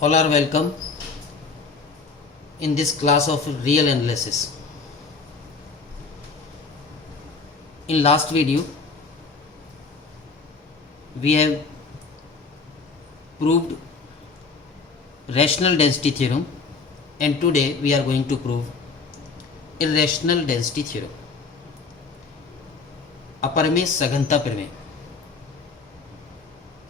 All are welcome in this class of real analysis. In last video, we have proved rational density theorem, and today we are going to prove irrational density theorem. अपरिमेय सघनता प्रमेय.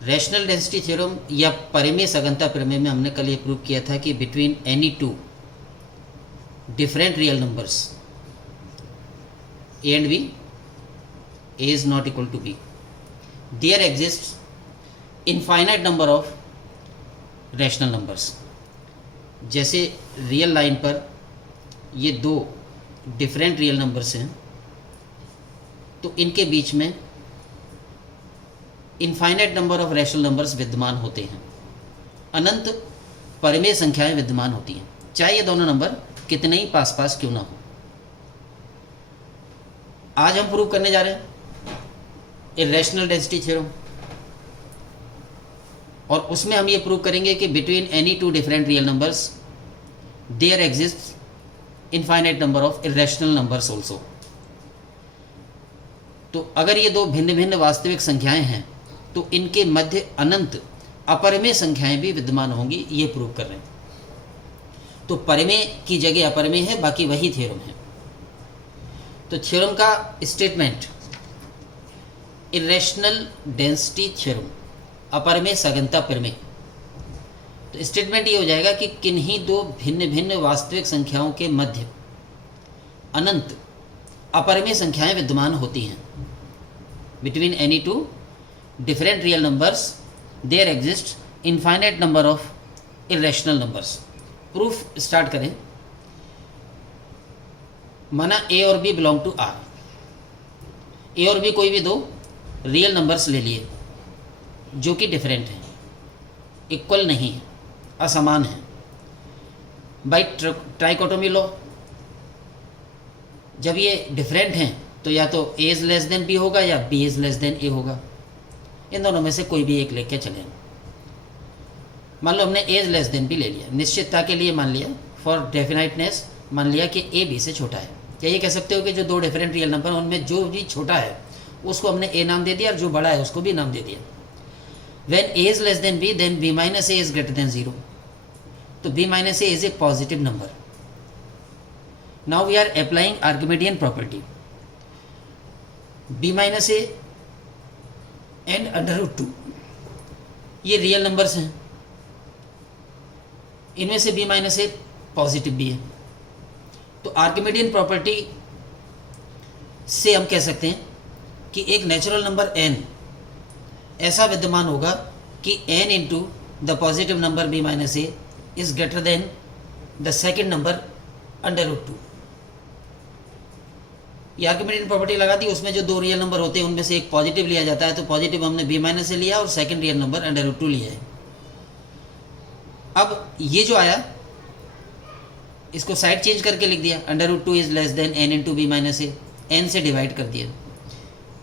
Rational density theorem या परिमेय सघनता प्रमेय में हमने कल ये प्रूव किया था कि between any two different real numbers A and B, A is not equal to B, there exist infinite number of rational numbers. जैसे रियल लाइन पर ये दो डिफरेंट रियल नंबर्स हैं, तो इनके बीच में infinite number of rational numbers विद्यमान होते हैं. अनंत परिमेय संख्याएं विद्यमान होती हैं, चाहे ये दोनों नंबर कितने ही पास पास क्यों ना हो. आज हम प्रूव करने जा रहे हैं इर्रेशनल डेंसिटी थ्योरम, और उसमें हम ये प्रूव करेंगे कि between any two different real numbers there exist infinite number of irrational numbers also. तो अगर ये दो भिन्न भिन्न वास्तविक संख्याएं हैं तो इनके मध्य अनंत अपरिमेय संख्याएं भी विद्यमान होंगी, ये प्रूव कर रहे हैं. तो परिमेय की जगह अपरिमेय है, बाकी वही थ्योरम है. तो थ्योरम का स्टेटमेंट, इर्रेशनल डेंसिटी थ्योरम, अपरिमेय सघनता प्रमेय. तो स्टेटमेंट ये हो जाएगा कि किन्हीं दो भिन्न भिन्न वास्तविक संख्याओं के मध्य अनंत अपरिमेय संख्याएं विद्यमान होती हैं. Between any two different real numbers there exist infinite number of irrational numbers. Proof start करें. माना ए और B belong to R. A और बी कोई भी दो रियल नंबर्स ले लिए जो कि डिफरेंट हैं, इक्वल नहीं है, असमान है. बाई ट्राइकोटोमी लॉ जब ये डिफरेंट हैं तो या तो A is less than B होगा या बी इज लेस देन ए होगा. इन दोनों में से कोई भी एक लेके चले. मान लो हमने ए इज लेस देन बी ले लिया, निश्चितता के लिए मान लिया, फॉर डेफिनाइटनेस मान लिया कि ए बी से छोटा है. क्या ये कह सकते हो कि जो दो डिफरेंट रियल नंबर उनमें जो भी छोटा है उसको हमने ए नाम दे दिया और जो बड़ा है उसको भी नाम दे दिया. When A is less than B then B minus A is greater than 0. तो B minus A is a positive number. Now we are applying Archimedean property. b minus a and under root 2 ये real numbers हैं, इनमें से b minus ए positive भी है. तो आर्किमेडियन property से हम कह सकते हैं कि एक नेचुरल नंबर n ऐसा विद्यमान होगा कि n into the positive number b minus A is greater than the second number under root 2. ये आर्किमेडियन प्रॉपर्टी लगा दी. उसमें जो दो रियल नंबर होते हैं उनमें से एक पॉजिटिव लिया जाता है, तो पॉजिटिव हमने बी माइनस से लिया और second real number under root 2 लिया है. अब ये जो आया इसको साइड चेंज करके लिख दिया, under root 2 is less than N into B minus A. N से डिवाइड कर दिया.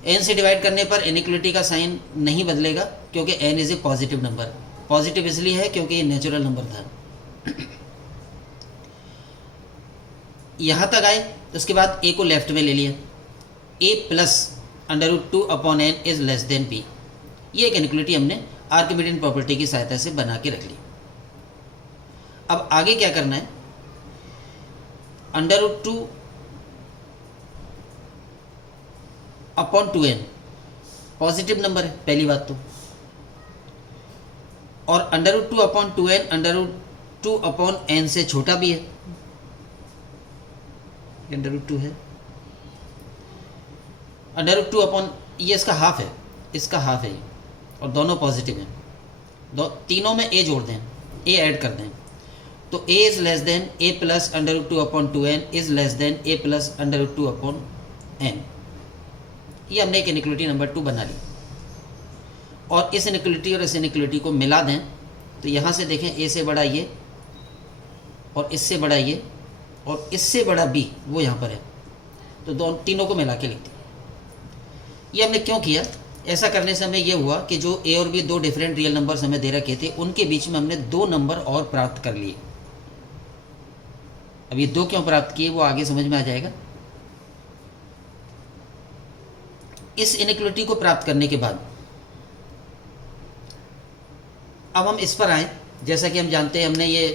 एन से डिवाइड करने पर इनइक्वलिटी का साइन नहीं बदलेगा क्योंकि N is a positive number. Positive इसलिए है क्योंकि ये नेचुरल नंबर था. यहाँ तक आए. उसके बाद ए को लेफ्ट में ले लिया. A plus under root 2 upon N is less than B. ये एक इनइक्वलिटी हमने आर्किमेडियन प्रॉपर्टी की सहायता से बना के रख ली. अब आगे क्या करना है, under root 2 upon 2n positive number है पहली बात तो, और under root 2 upon 2n under root 2 upon n से छोटा भी है. अंडर रूट 2 है, अंडर रूट 2 अपॉन ये इसका हाफ है, इसका हाफ है ये, और दोनों पॉजिटिव हैं. तीनों में ए जोड़ दें, ए ऐड कर दें, तो A is less than A plus under root 2 upon 2n is less than A plus under root 2 upon n. ये हमने एक इनइक्वलिटी नंबर 2 बना ली. और इस इनइक्वलिटी और इस इनइक्वलिटी को मिला दें तो यहाँ से देखें ए से बड़ा ये और इससे बड़ा ये और इससे बड़ा b वो यहाँ पर है, तो दोनों तीनों को मिला के लिख दिया. ये हमने क्यों किया, ऐसा करने से हमें ये हुआ कि जो ए और बी दो डिफरेंट रियल नंबर्स हमें दे रखे थे, उनके बीच में हमने दो नंबर और प्राप्त कर लिए। अब ये दो क्यों प्राप्त किए वो आगे समझ में आ जाएगा। इस इनइक्वलिटी को प्राप्त करने के बाद अब हम इस पर आए। जैसा कि हम जानते हैं, हमने ये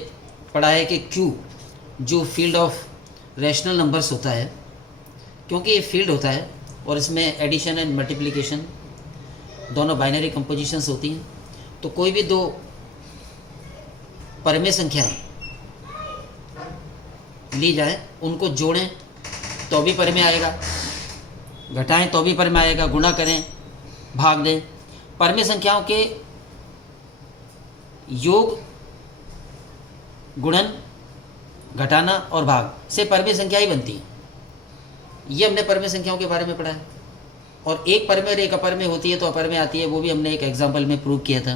पढ़ा है कि Q जो फील्ड ऑफ रैशनल नंबर्स होता है, क्योंकि ये फील्ड होता है और इसमें एडिशन एंड मल्टीप्लिकेशन दोनों बाइनरी कंपोजिशंस होती हैं, तो कोई भी दो परमेय संख्याएं ली जाए, उनको जोड़ें तो भी परमेय आएगा, घटाएं तो भी परमेय आएगा, गुणा करें, भाग दें। परमेय संख्याओं के योग, गुणन, घटाना और भाग से परमेय संख्या ही बनती है। ये हमने परमेय संख्याओं के बारे में पढ़ा है। और एक परमेय और एक अपरमेय होती है तो अपरमेय आती है, वो भी हमने एक एग्जाम्पल में प्रूव किया था।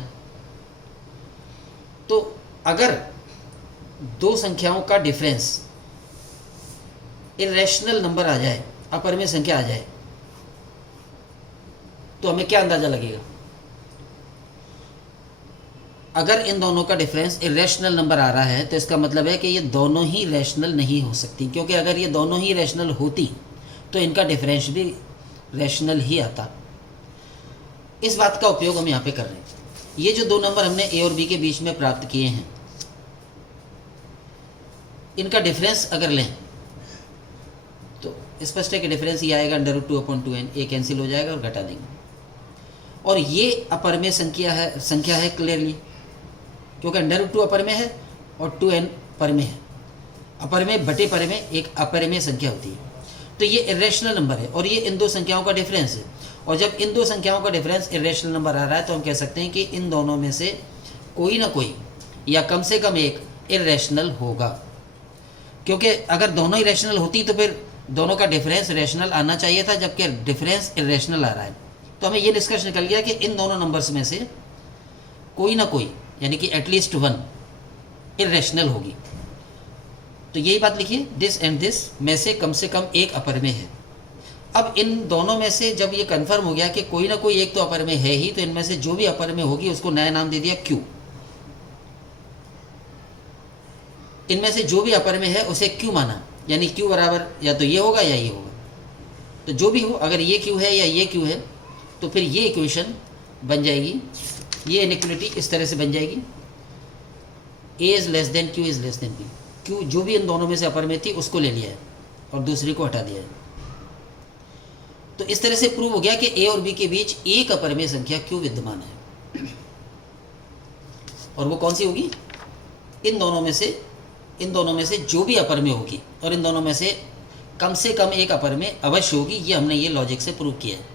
तो अगर दो संख्याओं का डिफरेंस इरेशनल नंबर आ जाए, अपरमेय संख्या आ जाए, तो हमें क्या अंदाजा लगेगा? अगर इन दोनों का डिफरेंस इरेशनल नंबर आ रहा है तो इसका मतलब है कि ये दोनों ही रैशनल नहीं हो सकती, क्योंकि अगर ये दोनों ही रैशनल होती तो इनका डिफरेंस भी रैशनल ही आता। इस बात का उपयोग हम यहाँ पे कर रहे हैं। ये जो दो नंबर हमने ए और बी के बीच में प्राप्त किए हैं, इनका डिफरेंस अगर लें तो स्पष्ट है कि डिफरेंस ये आएगा √2/2n, ए कैंसिल हो जाएगा और घटा देंगे। और ये अपरमेय संख्या है क्लियरली, क्योंकि √2 अपरमेय है और 2n परमेय है। अपरमेय बटे परमेय एक अपरमेय संख्या होती है। तो ये इरेशनल नंबर है और ये इन दो संख्याओं का डिफरेंस है। और जब इन दो संख्याओं का डिफरेंस इरेशनल नंबर आ रहा है तो हम कह सकते हैं कि इन दोनों में से कोई ना कोई या कम से कम एक इरेशनल होगा, क्योंकि अगर दोनों ही रैशनल होती तो फिर दोनों का डिफरेंस रैशनल आना चाहिए था, जबकि डिफरेंस इरेशनल आ रहा है। तो हमें ये निष्कर्ष निकल गया कि इन दोनों नंबर्स में से कोई ना कोई, यानी कि एटलीस्ट वन इरेशनल होगी। तो यही बात लिखिए, दिस एंड दिस में से कम एक अपरमेय है। अब इन दोनों में से जब ये कंफर्म हो गया कि कोई ना कोई एक तो अपरमेय है ही, तो इनमें से जो भी अपरमेय होगी उसको नया नाम दे दिया Q। इनमें से जो भी अपरमेय है उसे Q माना, यानी Q बराबर या तो ये होगा या ये होगा। तो जो भी हो, अगर ये Q है या ये Q है तो फिर ये इक्वेशन बन जाएगी, ये इनइक्वलिटी इस तरह से बन जाएगी, A is less then Q is less then B। Q जो भी इन दोनों में से अपरमेय थी उसको ले लिया है और दूसरी को हटा दिया है। तो इस तरह से प्रूव हो गया कि A और B के बीच एक अपरमेय संख्या Q विद्यमान है। और वो कौन सी होगी? इन दोनों में से जो भी अपरमेय होगी, और इन दोनों में से कम एक अपरमेय अवश्य होगी। ये हमने ये लॉजिक से प्रूव किया है।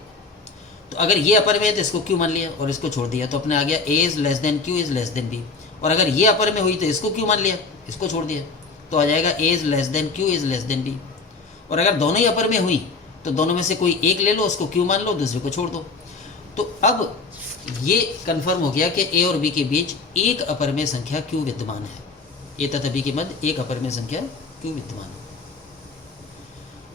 तो अगर ये अपरमेय है तो इसको Q मान लिया और इसको छोड़ दिया, तो अपने आ गया A is less then Q is less then B। और अगर ये अपरमेय हुई तो इसको Q मान लिया, इसको छोड़ दिया, तो आ जाएगा A is less then Q is less then B। और अगर दोनों ही अपरमेय हुई तो दोनों में से कोई एक ले लो, उसको Q मान लो, दूसरे को छोड़ दो। तो अब ये कंफर्म हो गया कि A और B के बीच एक अपरमेय संख्या Q विद्यमान है। A तथा B के मध्य एक अपरमेय संख्या Q विद्यमान है।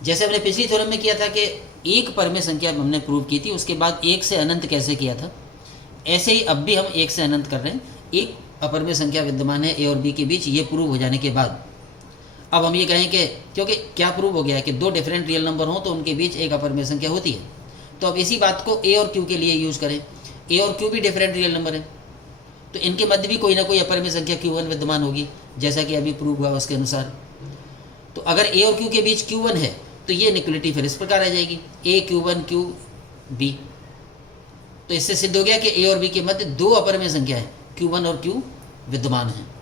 जैसे हमने पिछली थ्योरम में किया था कि एक परमेय संख्या हमने प्रूव की थी, उसके बाद एक से अनंत कैसे किया था, ऐसे ही अब भी हम एक से अनंत कर रहे हैं। एक अपरमेय संख्या विद्यमान है A और B के बीच, ये प्रूव हो जाने के बाद अब हम ये कहें कि क्योंकि क्या प्रूव हो गया है कि दो डिफरेंट रियल नंबर हों तो उनके बीच एक अपरमेय संख्या होती है, तो अब इसी बात को A और Q के लिए यूज़ करें। A और Q भी डिफरेंट रियल नंबर है, तो इनके मध्य भी कोई ना कोई अपरमेय संख्या Q1 विद्यमान होगी, जैसा कि अभी प्रूव हुआ उसके अनुसार। तो अगर A और Q के बीच Q1 है तो ये इनइक्वलिटी फिर इस प्रकार आ जाएगी, A Q1 QB। तो इससे सिद्ध हो गया कि A और B के मध्य दो अपरमेय संख्या है, Q1 और Q विद्यमान है।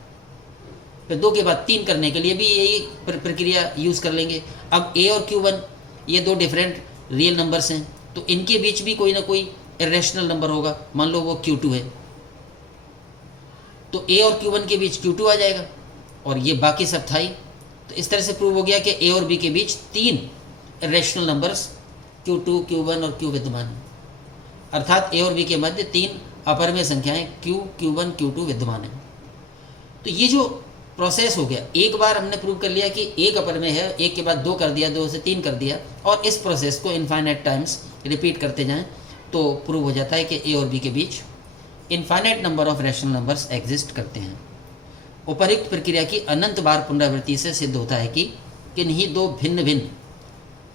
फिर 2 के बाद 3 करने के लिए भी यही प्रक्रिया यूज़ कर लेंगे। अब A और Q1 ये दो डिफरेंट रियल नंबर्स हैं, तो इनके बीच भी कोई ना कोई इरेशनल नंबर होगा। मान लो वो Q2 है, तो A और Q1 के बीच Q2 आ जाएगा और ये बाकी सब था ही। तो इस तरह से प्रूव हो गया कि A और B के बीच 3 इरेशनल नंबर्स Q2, Q1 और Q विद्यमान है, अर्थात A और B के मध्य 3 अपरमेय संख्याएं Q, Q1, Q2 विद्यमान है। तो ये जो प्रोसेस हो गया, एक बार हमने प्रूव कर लिया कि एक अपरमेय है, एक के बाद 2 कर दिया, 2 से 3 कर दिया, और इस प्रोसेस को इनफाइनाइट टाइम्स रिपीट करते जाएं तो प्रूव हो जाता है कि ए और बी के बीच infinite number of rational numbers exist करते हैं। उपर्युक्त प्रक्रिया की अनंत बार पुनरावृत्ति से सिद्ध होता है कि किन्हीं दो भिन्न भिन्न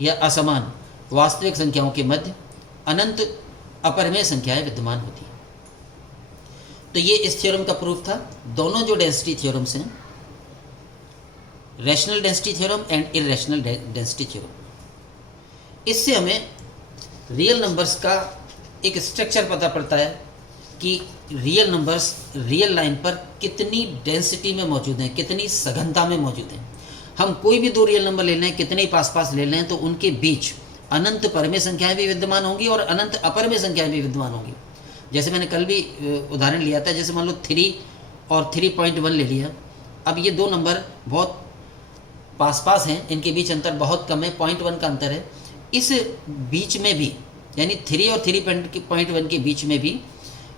या असमान वास्तविक संख्याओं के मध्य अनंत अपरिमेय संख्याएं विद्यमान होती हैं। तो ये इस थ्योरम का प्रूफ था। दोनों जो डेंसिटी थ्योरम्स हैं, rational density theorem and irrational density theorem, इससे हमें रियल नंबर्स का एक स्ट्रक्चर पता पड़ता है कि रियल नंबर्स रियल लाइन पर कितनी डेंसिटी में मौजूद हैं, कितनी सघनता में मौजूद हैं। हम कोई भी दो रियल नंबर ले लें, कितने ही पास पास ले लें, तो उनके बीच अनंत परमेय संख्याएं भी विद्यमान होंगी और अनंत अपरमेय संख्याएं भी विद्यमान होंगी। जैसे मैंने कल भी उदाहरण लिया था, जैसे मान लो 3 और 3.1 ले लिया। अब ये दो नंबर बहुत पास पास हैं, इनके बीच अंतर बहुत कम है, 0.1 का अंतर है। इस बीच में भी, यानी 3 और 3.1 के बीच में भी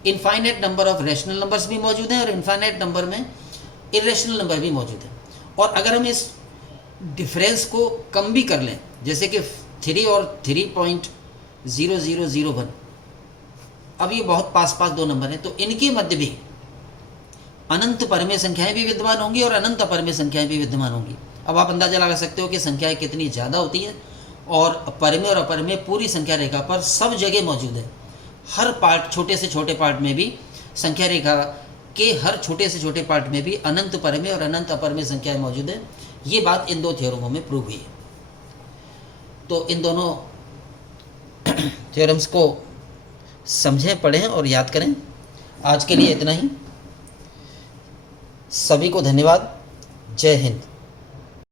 infinite number of rational numbers भी मौजूद हैं और इनफाइनाइट नंबर में इरेशनल नंबर भी मौजूद हैं। और अगर हम इस डिफरेंस को कम भी कर लें, जैसे कि 3 और 3.0001, अब ये बहुत पास पास दो नंबर हैं, तो इनके मध्य भी अनंत परमेय संख्याएं भी विद्यमान होंगी और अनंत अपरमेय संख्याएं भी विद्यमान होंगी। अब आप अंदाजा लगा सकते हो कि संख्याएं कितनी ज़्यादा होती हैं, और परमेय और अपरमेय पूरी संख्या रेखा पर सब जगह मौजूद है। हर पार्ट, छोटे से छोटे पार्ट में भी, संख्या रेखा के हर छोटे से छोटे पार्ट में भी अनंत परमेय और अनंत अपरमेय संख्याएं मौजूद है। ये बात इन दो थ्योरमों में प्रूव हुई है। तो इन दोनों थ्योरम्स को समझें, पढ़ें और याद करें। आज के लिए इतना ही। सभी को धन्यवाद। जय हिंद।